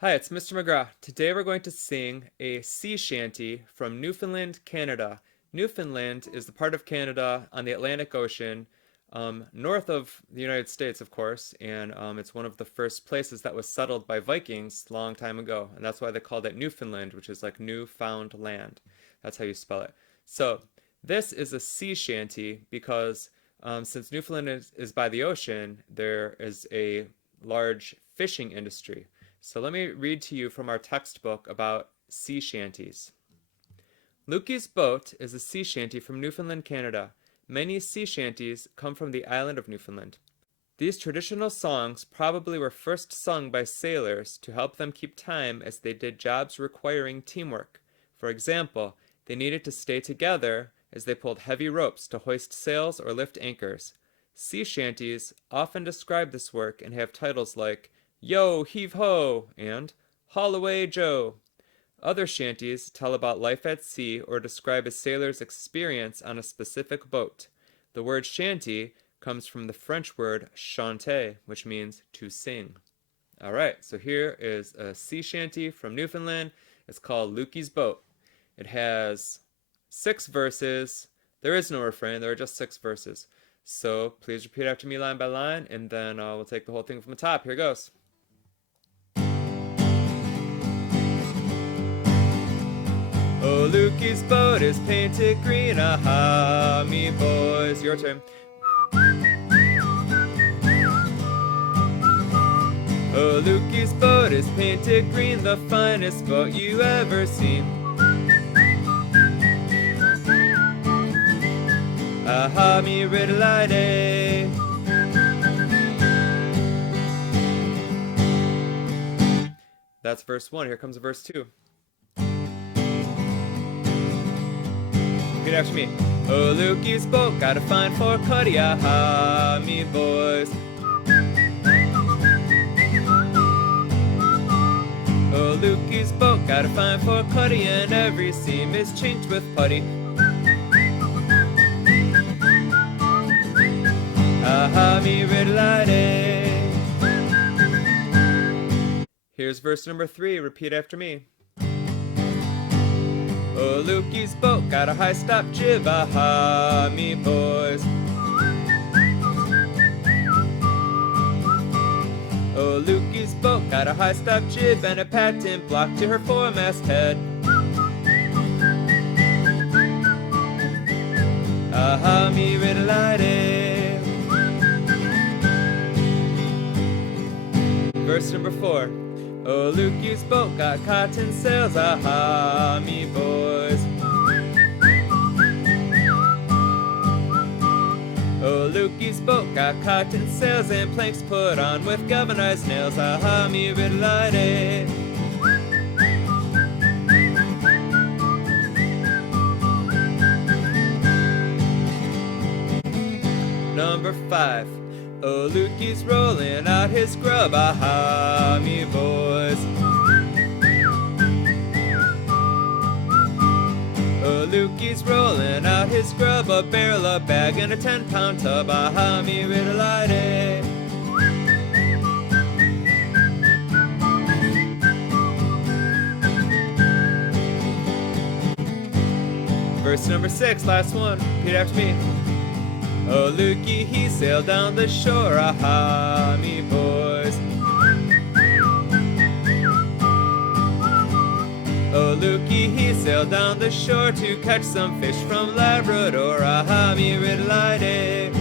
Hi, it's Mr. McGraw. Today we're going to sing a sea shanty from Newfoundland, Canada. Newfoundland is the part of Canada on the Atlantic Ocean, north of the United States, of course, and it's one of the first places that was settled by Vikings a long time ago, and that's why they called it Newfoundland, which is like new found land. That's how you spell it. So, this is a sea shanty because since Newfoundland is by the ocean, there is a large fishing industry. So let me read to you from our textbook about sea shanties. Lukey's Boat is a sea shanty from Newfoundland, Canada. Many sea shanties come from the island of Newfoundland. These traditional songs probably were first sung by sailors to help them keep time as they did jobs requiring teamwork. For example, they needed to stay together as they pulled heavy ropes to hoist sails or lift anchors. Sea shanties often describe this work and have titles like Yo, heave ho, and Haul away, Joe. Other shanties tell about life at sea or describe a sailor's experience on a specific boat. The word shanty comes from the French word chanter, which means to sing. All right, so here is a sea shanty from Newfoundland. It's called Lukey's Boat. It has 6 verses. There is no refrain, there are just 6 verses. So please repeat after me line by line, and then we'll take the whole thing from the top. Here goes. Oh, Lukey's boat is painted green, aha, me boys. Your turn. Oh, Lukey's boat is painted green, the finest boat you ever seen. Aha, me riddle-i-day. That's verse 1. Here comes verse 2. Repeat after me. Oh, Lukey's boat got a fine for cuddy, aha, me boys. Oh, Lukey's boat got a fine for cuddy, and every seam is chinked with putty. Aha, me riddle-i-day. Here's verse number 3. Repeat after me. Oh, Lukey's boat got a high stop jib, aha, me boys. Oh, Lukey's boat got a high stop jib and a patent block to her foremast head. Aha, me riddle-i-day. Verse number 4. Oh, Lukey's boat got cotton sails, aha, me boys. Oh, Lukey's boat got cotton sails and planks put on with galvanized nails, aha, me riddle-i-day. Number 5. Oh, Lukey's rolling out his grub, aha, me boys. Oh, Lukey's rolling out his grub, a barrel, a bag, and a 10-pound tub, aha, me riddle-i-day. Verse number 6, last one. Repeat after me. Oh, Lukey, he sailed down the shore, aha, me boys. Oh, Lukey, he sailed down the shore to catch some fish from Labrador, aha, me riddle-i-day.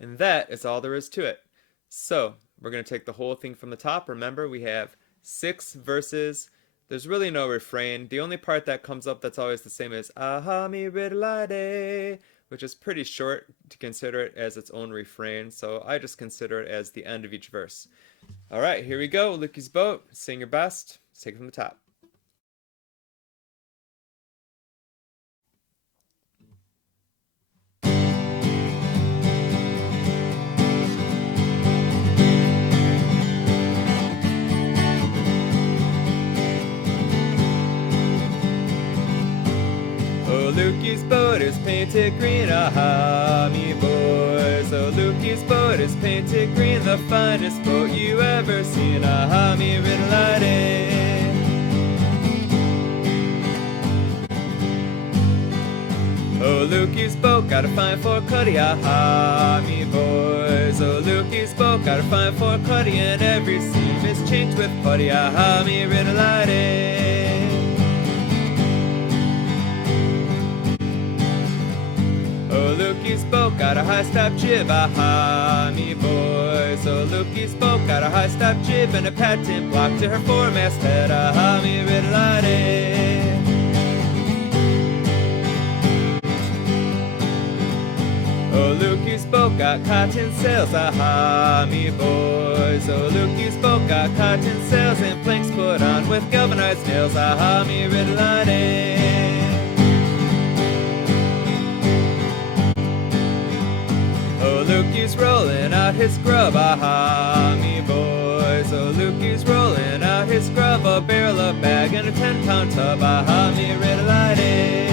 And that is all there is to it. So, we're going to take the whole thing from the top. Remember, we have 6 verses. There's really no refrain. The only part that comes up that's always the same is aha, me riddle-i-day, which is pretty short to consider it as its own refrain, so I just consider it as the end of each verse. All right, here we go. Lukey's Boat. Sing your best. Let's take it from the top. Oh, Lukey's boat is painted green, aha, me boys. Oh, Lukey's boat is painted green, the finest boat you ever seen, aha, me riddle-a-day. Oh, Lukey's boat got a fine fore-cuddy, aha, me boys. Oh, Lukey's boat got a fine fore-cuddy, and every seam is chinked with putty, aha, me riddle-a-day. Oh, Lukey's boat got a high-stop jib, aha, me boys. Oh, Lukey's boat got a high-stop jib and a patent block to her foremast head, aha, me riddle-a-day. Oh, Lukey's boat got cotton sails, aha, me boys. Oh, Lukey's boat got cotton sails and planks put on with galvanized nails, aha, me riddle-a-day. Oh, Lukey's rolling out his grub, aha, me boys. Oh, Lukey's rolling out his grub, a barrel, a bag, and a 10-pound tub, aha, me riddle-a-day.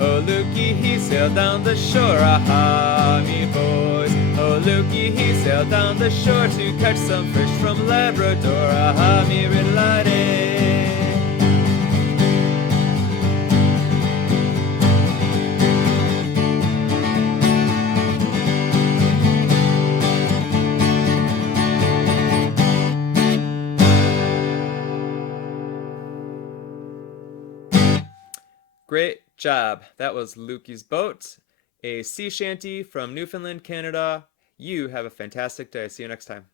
Oh, Lukey, he sailed down the shore, aha, me boys. Oh, Lukey, he sailed down the shore to catch some fish from Labrador, aha, me riddle-a-day. Great job. That was Lukey's boat, a sea shanty from Newfoundland, Canada. You have a fantastic day. See you next time.